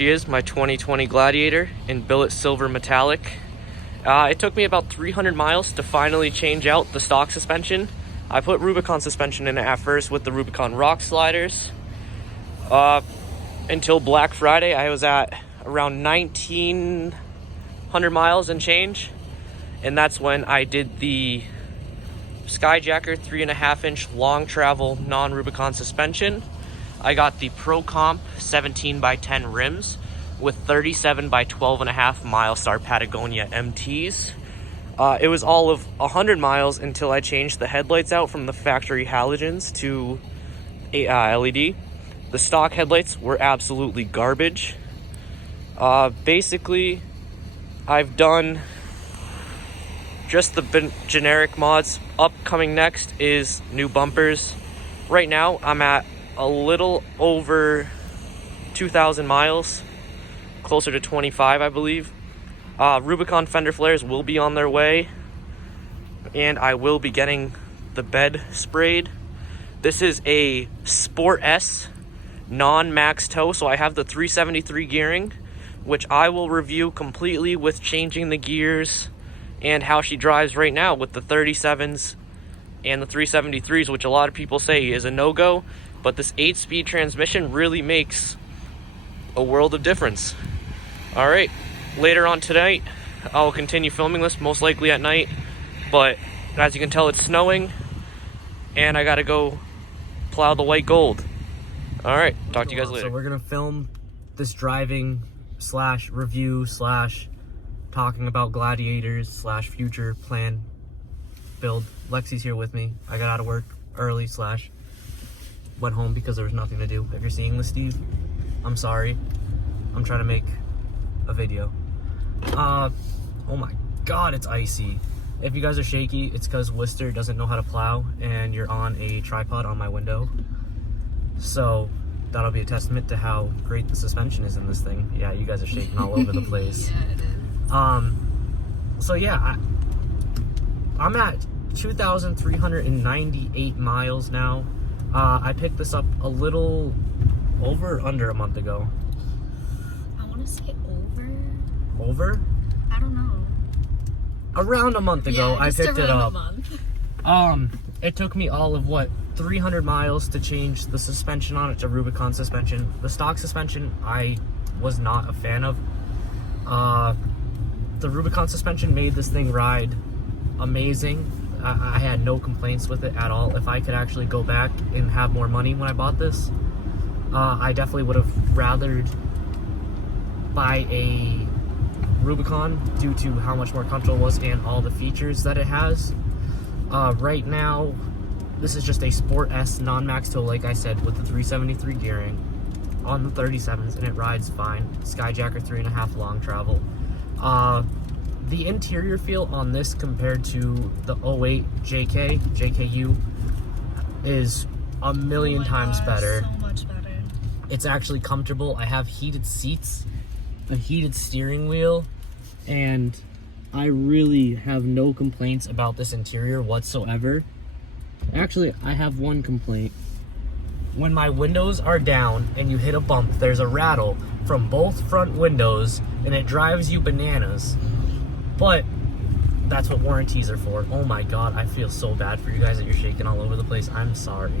Is my 2020 Gladiator in billet silver metallic. It took me about 300 miles to finally change out the stock suspension. I put Rubicon suspension in it at first with the Rubicon rock sliders. Until Black Friday, I was at around 1,900 miles and change. And that's when I did the Skyjacker 3.5-inch long travel non-Rubicon suspension. I got the Pro Comp 17x10 rims with 37x12.5 Milestar Patagonia MTs. It was all of 100 miles until I changed the headlights out from the factory halogens to LED. The stock headlights were absolutely garbage. Basically, I've done just the generic mods. Upcoming next is new bumpers. Right now, I'm at a little over 2,000 miles, closer to 25, I believe. Rubicon fender flares will be on their way, and I will be getting the bed sprayed. This is a Sport S non-max tow, so I have the 373 gearing, which I will review completely with changing the gears and how she drives right now with the 37s and the 373s, which a lot of people say is a no-go. But this 8-speed transmission really makes a world of difference. All right, later on tonight, I'll continue filming this, most likely at night. But as you can tell, it's snowing, and I gotta go plow the white gold. All right, talk to you guys later. So we're gonna film this driving slash review slash talking about Gladiators slash future plan build. Lexi's here with me. I got out of work early slash went home because there was nothing to do. If you're seeing this, Steve, I'm sorry. I'm trying to make a video. Oh my god, it's icy. If you guys are shaky, it's because Worcester doesn't know how to plow and you're on a tripod on my window. So that'll be a testament to how great the suspension is in this thing. Yeah, you guys are shaking all over the place. Yeah, it is. So yeah, I'm at 2,398 miles now. I picked this up a little under a month ago. I want to say Over? I don't know. Around a month ago, Yeah, I picked it up. A month. It took me all of 300 miles to change the suspension on it to Rubicon suspension. The stock suspension, I was not a fan of. The Rubicon suspension made this thing ride amazing. I had no complaints with it at all. If I could actually go back and have more money when I bought this, I definitely would have rathered buy a Rubicon due to how much more comfortable it was and all the features that it has. Right now, this is just a Sport S non-max tow, like I said, with the 373 gearing on the 37s, and it rides fine. Skyjacker 3.5 long travel. The interior feel on this compared to the 08 JKU is a million times better. So much better. It's actually comfortable. I have heated seats, a heated steering wheel, and I really have no complaints about this interior whatsoever. Actually, I have one complaint. When my windows are down and you hit a bump, there's a rattle from both front windows and it drives you bananas. But that's what warranties are for. Oh my god, I feel so bad for you guys that you're shaking all over the place. I'm sorry.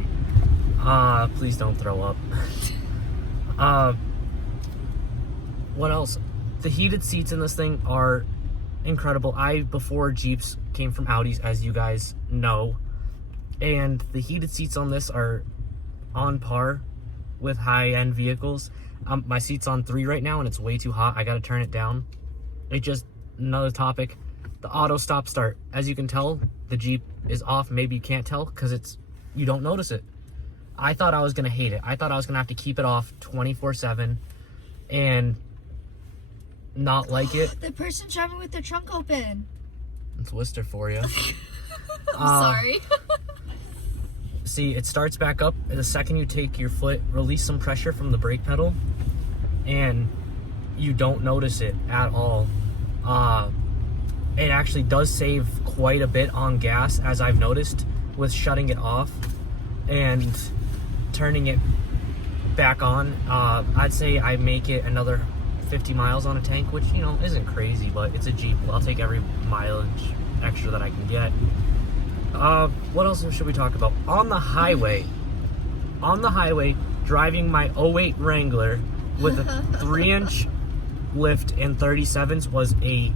Please don't throw up. What else? The heated seats in this thing are incredible. Before Jeeps came from Audis, as you guys know. And the heated seats on this are on par with high-end vehicles. My seat's on 3 right now and it's way too hot. I gotta turn it down. Another topic, the auto stop start. As you can tell, the Jeep is off. Maybe you can't tell because you don't notice it. I thought I was gonna hate it. I thought I was gonna have to keep it off 24/7 and not like it. The person driving with their trunk open. It's Worcester for you. I'm sorry. See, it starts back up the second you take your foot, release some pressure from the brake pedal, and you don't notice it at all. It actually does save quite a bit on gas, as I've noticed, with shutting it off and turning it back on. I'd say I make it another 50 miles on a tank, which, you know, isn't crazy, but it's a Jeep. I'll take every mileage extra that I can get. What else should we talk about? On the highway, driving my '08 Wrangler with a 3-inch lift and 37s was a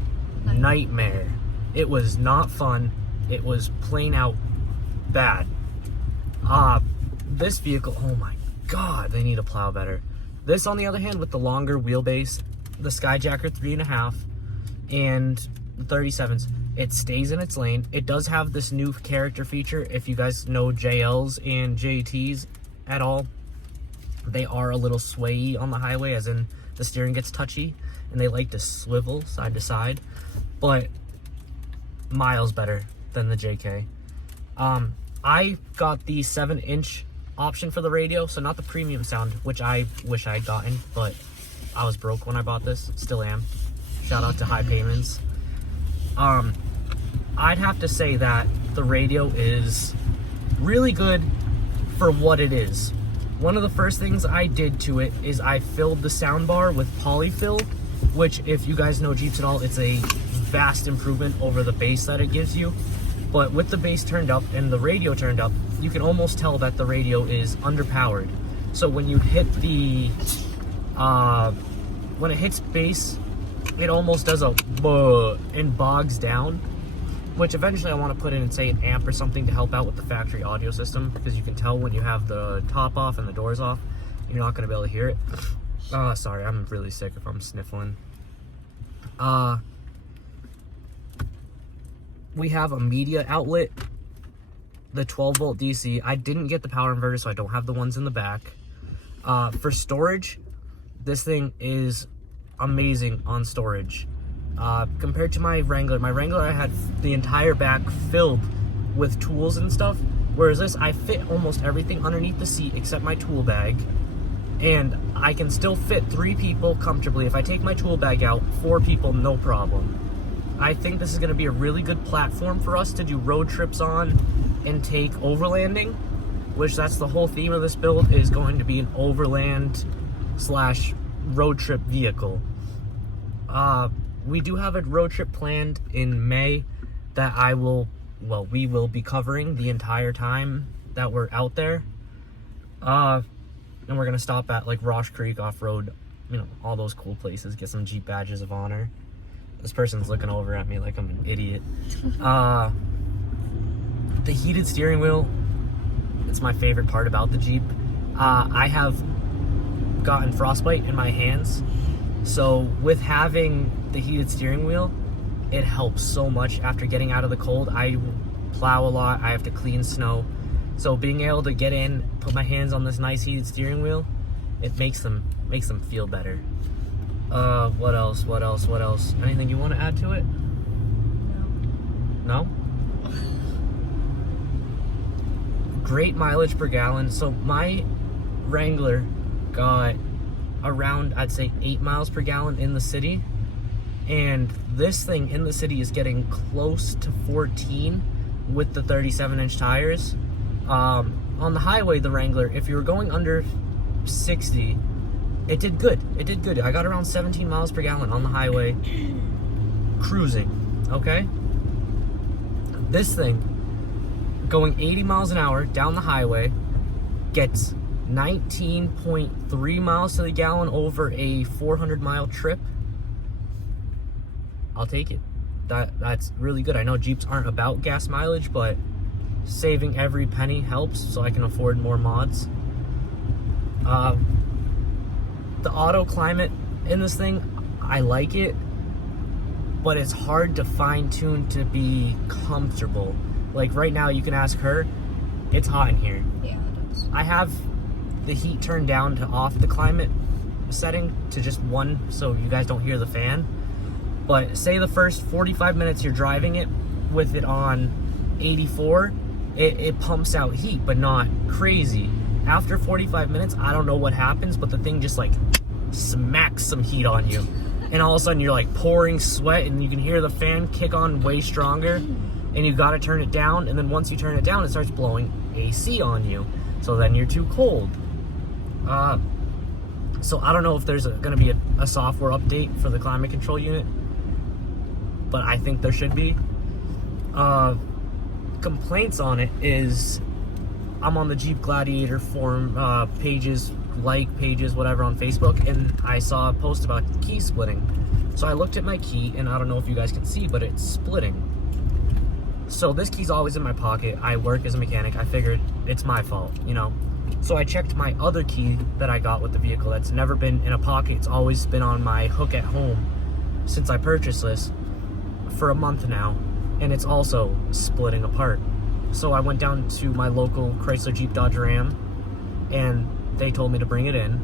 nightmare. It was not fun. It was plain out bad. This vehicle, oh my god, they need to plow better. This, on the other hand, with the longer wheelbase, the Skyjacker 3.5 and the 37s, it stays in its lane. It does have this new character feature. If you guys know JLs and JTs at all, they are a little swayy on the highway, as in the steering gets touchy and they like to swivel side to side, but miles better than the JK. I got the 7-inch option for the radio, so not the premium sound, which I wish I had gotten, but I was broke when I bought this. Still am. Shout out to High Payments. I'd have to say that the radio is really good for what it is. One of the first things I did to it is I filled the soundbar with polyfill, which, if you guys know Jeeps at all, it's a vast improvement over the bass that it gives you. But with the bass turned up and the radio turned up, you can almost tell that the radio is underpowered. So when you hit the, when it hits bass, it almost does a buh and bogs down, which eventually I want to put in, say, an amp or something to help out with the factory audio system, because you can tell when you have the top off and the doors off, you're not going to be able to hear it. Sorry, I'm really sick if I'm sniffling. We have a media outlet, the 12-volt DC. I didn't get the power inverter, so I don't have the ones in the back. For storage, this thing is amazing on storage. Compared to my Wrangler, I had the entire back filled with tools and stuff, whereas this, I fit almost everything underneath the seat except my tool bag, and I can still fit 3 people comfortably. If I take my tool bag out, 4 people, no problem. I think this is going to be a really good platform for us to do road trips on and take overlanding, which that's the whole theme of this build, is going to be an overland / road trip vehicle. We do have a road trip planned in May that we will be covering the entire time that we're out there. And we're going to stop at like Rosh Creek off-road, you know, all those cool places, get some Jeep badges of honor. This person's looking over at me like I'm an idiot. The heated steering wheel, it's my favorite part about the Jeep. I have gotten frostbite in my hands, so with having the heated steering wheel, it helps so much. After getting out of the cold, I plow a lot, I have to clean snow, so being able to get in, put my hands on this nice heated steering wheel, it makes them feel better. What else? Anything you want to add to it? No? Great mileage per gallon. So my Wrangler got around, I'd say, 8 miles per gallon in the city, and this thing in the city is getting close to 14 with the 37-inch tires. On the highway, the Wrangler, if you were going under 60, it did good. I got around 17 miles per gallon on the highway, cruising, okay? This thing, going 80 miles an hour down the highway, gets 19.3 miles to the gallon over a 400-mile trip. I'll take it. That's really good. I know Jeeps aren't about gas mileage, but saving every penny helps, so I can afford more mods. The auto climate in this thing, I like it, but it's hard to fine tune to be comfortable. Like right now, you can ask her, it's hot in here. Yeah, it is. I have the heat turned down to off the climate setting to just 1, so you guys don't hear the fan. But say the first 45 minutes you're driving it with it on 84, it pumps out heat, but not crazy. After 45 minutes, I don't know what happens, but the thing just like smacks some heat on you. And all of a sudden you're like pouring sweat, and you can hear the fan kick on way stronger, and you gotta turn it down. And then once you turn it down, it starts blowing AC on you. So then you're too cold. So I don't know if there's going to be a software update for the climate control unit, but I think there should be. Complaints on it is I'm on the Jeep Gladiator forum pages, whatever on Facebook, and I saw a post about key splitting. So I looked at my key, and I don't know if you guys can see, but it's splitting. So this key's always in my pocket. I work as a mechanic. I figured it's my fault, you know. So I checked my other key that I got with the vehicle that's never been in a pocket. It's always been on my hook at home since I purchased this for a month now, and it's also splitting apart. So I went down to my local Chrysler Jeep Dodge Ram, and they told me to bring it in.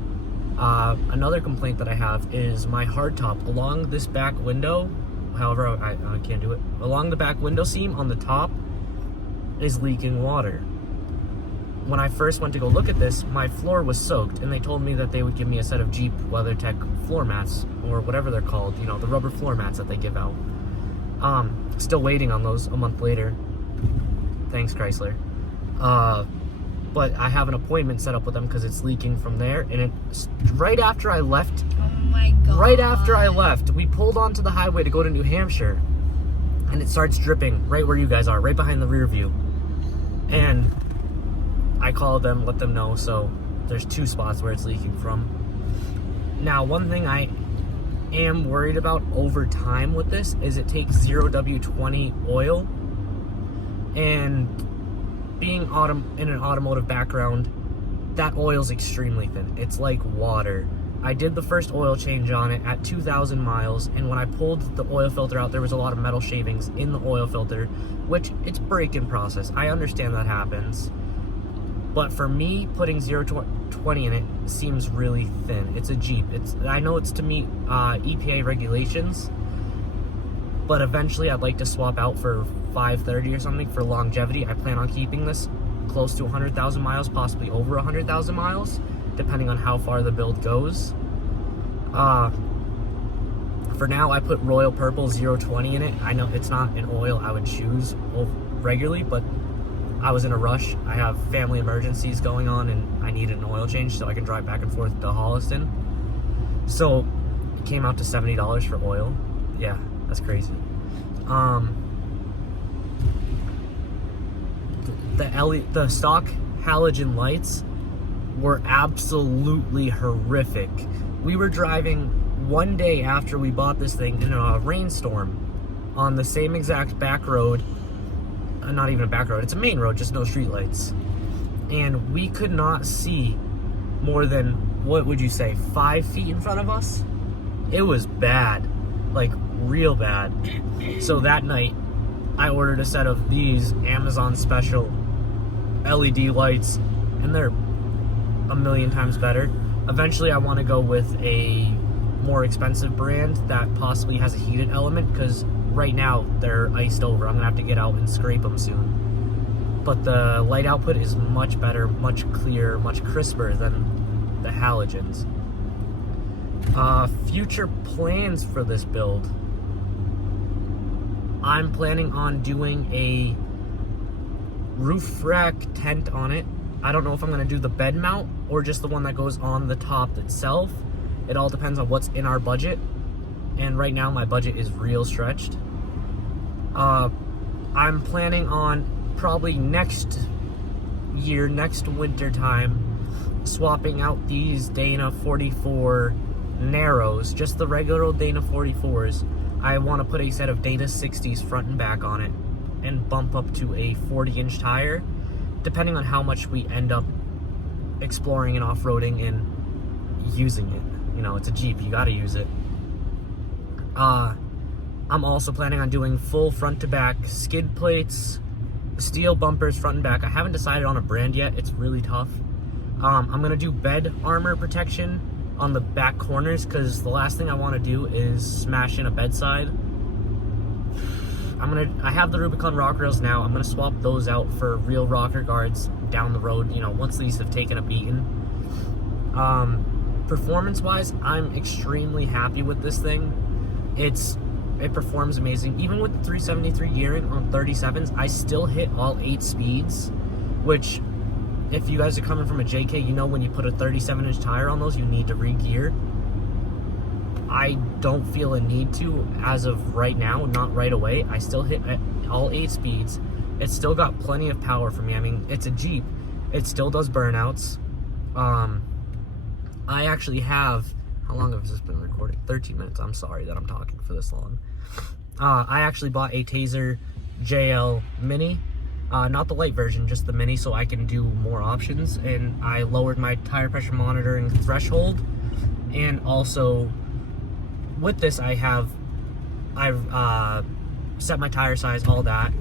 Another complaint that I have is my hardtop along this back window. However, I can't do it. Along the back window seam on the top is leaking water. When I first went to go look at this, my floor was soaked, and they told me that they would give me a set of Jeep WeatherTech floor mats, or whatever they're called, you know, the rubber floor mats that they give out. Still waiting on those a month later. Thanks, Chrysler. But I have an appointment set up with them because it's leaking from there, and it's right after I left. Oh my god. Right after I left, we pulled onto the highway to go to New Hampshire, and it starts dripping right where you guys are, right behind the rear view. And I called them, let them know, so there's 2 spots where it's leaking from. Now, one thing I am worried about over time with this is it takes 0W20 oil, and being in an automotive background, that oil's extremely thin. It's like water. I did the first oil change on it at 2,000 miles, and when I pulled the oil filter out, there was a lot of metal shavings in the oil filter, which it's break-in process. I understand that happens. But for me, putting 0.20 in it seems really thin. It's a Jeep. I know it's to meet EPA regulations, but eventually I'd like to swap out for 530 or something for longevity. I plan on keeping this close to 100,000 miles, possibly over 100,000 miles, depending on how far the build goes. For now, I put Royal Purple 020 in it. I know it's not an oil I would choose regularly, but I was in a rush. I have family emergencies going on, and I needed an oil change so I can drive back and forth to Holliston. So it came out to $70 for oil. Yeah, that's crazy. The stock halogen lights were absolutely horrific. We were driving one day after we bought this thing in a rainstorm on the same exact back road. Not even a back road, it's a main road, just no street lights. And we could not see more than, what would you say, 5 feet in front of us? It was bad, like real bad. So that night, I ordered a set of these Amazon special LED lights, and they're a million times better. Eventually, I want to go with a more expensive brand that possibly has a heated element, because right now they're iced over. I'm gonna have to get out and scrape them soon. But the light output is much better, much clearer, much crisper than the halogens. Future plans for this build. I'm planning on doing a roof rack tent on it. I don't know if I'm gonna do the bed mount or just the one that goes on the top itself. It all depends on what's in our budget. And right now my budget is real stretched. I'm planning on probably next winter time, swapping out these Dana 44 Narrows, just the regular old Dana 44s. I want to put a set of Dana 60s front and back on it and bump up to a 40-inch tire, depending on how much we end up exploring and off-roading and using it. You know, it's a Jeep, you gotta use it. I'm also planning on doing full front-to-back skid plates, steel bumpers front and back. I haven't decided on a brand yet, it's really tough. I'm gonna do bed armor protection on the back corners, because the last thing I want to do is smash in a bedside. I have the Rubicon rock rails now. I'm gonna swap those out for real rocker guards down the road, you know, once these have taken a beating. Performance wise, I'm extremely happy with this thing. It performs amazing. Even with the 373 gearing on 37s, I still hit all 8 speeds, which if you guys are coming from a JK, you know when you put a 37-inch tire on those, you need to re-gear. I don't feel a need to as of right now, not right away. I still hit at all 8 speeds. It's still got plenty of power for me. I mean, it's a Jeep. It still does burnouts. I actually have, how long has this been recorded? 13 minutes. I'm sorry that I'm talking for this long. I actually bought a Taser JL Mini. Not the light version, just the Mini, so I can do more options. And I lowered my tire pressure monitoring threshold. And also, with this, I've set my tire size, all that.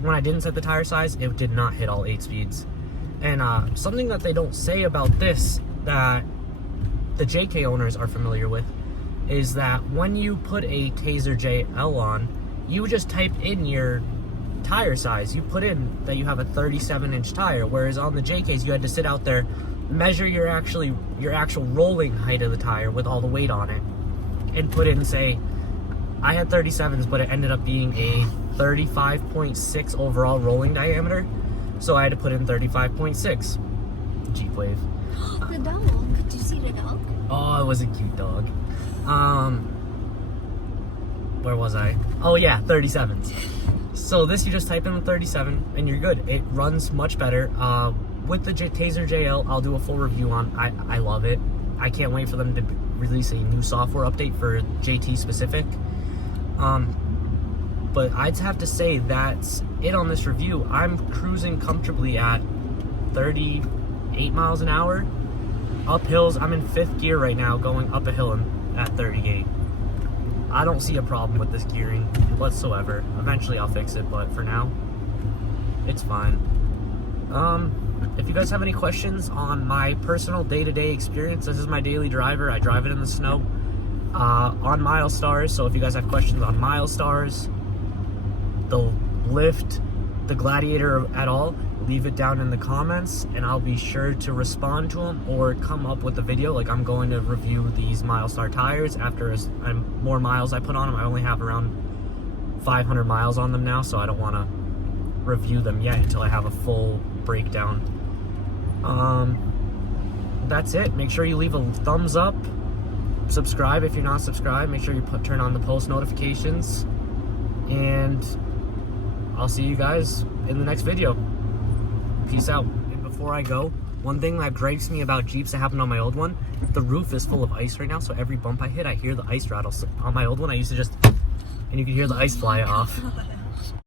When I didn't set the tire size, it did not hit all 8 speeds. And something that they don't say about this that the JK owners are familiar with is that when you put a Taser JL on, you just type in your tire size. You put in that you have a 37-inch tire, whereas on the JKs you had to sit out there, measure your actual rolling height of the tire with all the weight on it, and put in, say, I had 37s, but it ended up being a 35.6 overall rolling diameter, so I had to put in 35.6. Jeep Wave. The dog. Did you see the dog? Oh, it was a cute dog. Where was I? Oh yeah, 37s. So this, you just type in 37 and you're good. It runs much better. With the Taser JL, I'll do a full review on. I love it. I can't wait for them to release a new software update for JT specific. But I'd have to say that's it on this review. I'm cruising comfortably at 38 miles an hour. Up hills, I'm in 5th gear right now, going up a hill at 38. I don't see a problem with this gearing whatsoever. Eventually I'll fix it, but for now, it's fine. If you guys have any questions on my personal day-to-day experience, this is my daily driver. I drive it in the snow on Milestars. So if you guys have questions on Milestars, the lift, the Gladiator at all, leave it down in the comments and I'll be sure to respond to them or come up with a video. Like, I'm going to review these Milestar tires after more miles I put on them. I only have around 500 miles on them now, so I don't want to review them yet until I have a full breakdown. That's it. Make sure you leave a thumbs up, subscribe if you're not subscribed, make sure you turn on the post notifications, and I'll see you guys in the next video. Peace out. And before I go, one thing that gripes me about Jeeps that happened on my old one, the roof is full of ice right now, so every bump I hit, I hear the ice rattle. So on my old one, I used to just, and you could hear the ice fly off.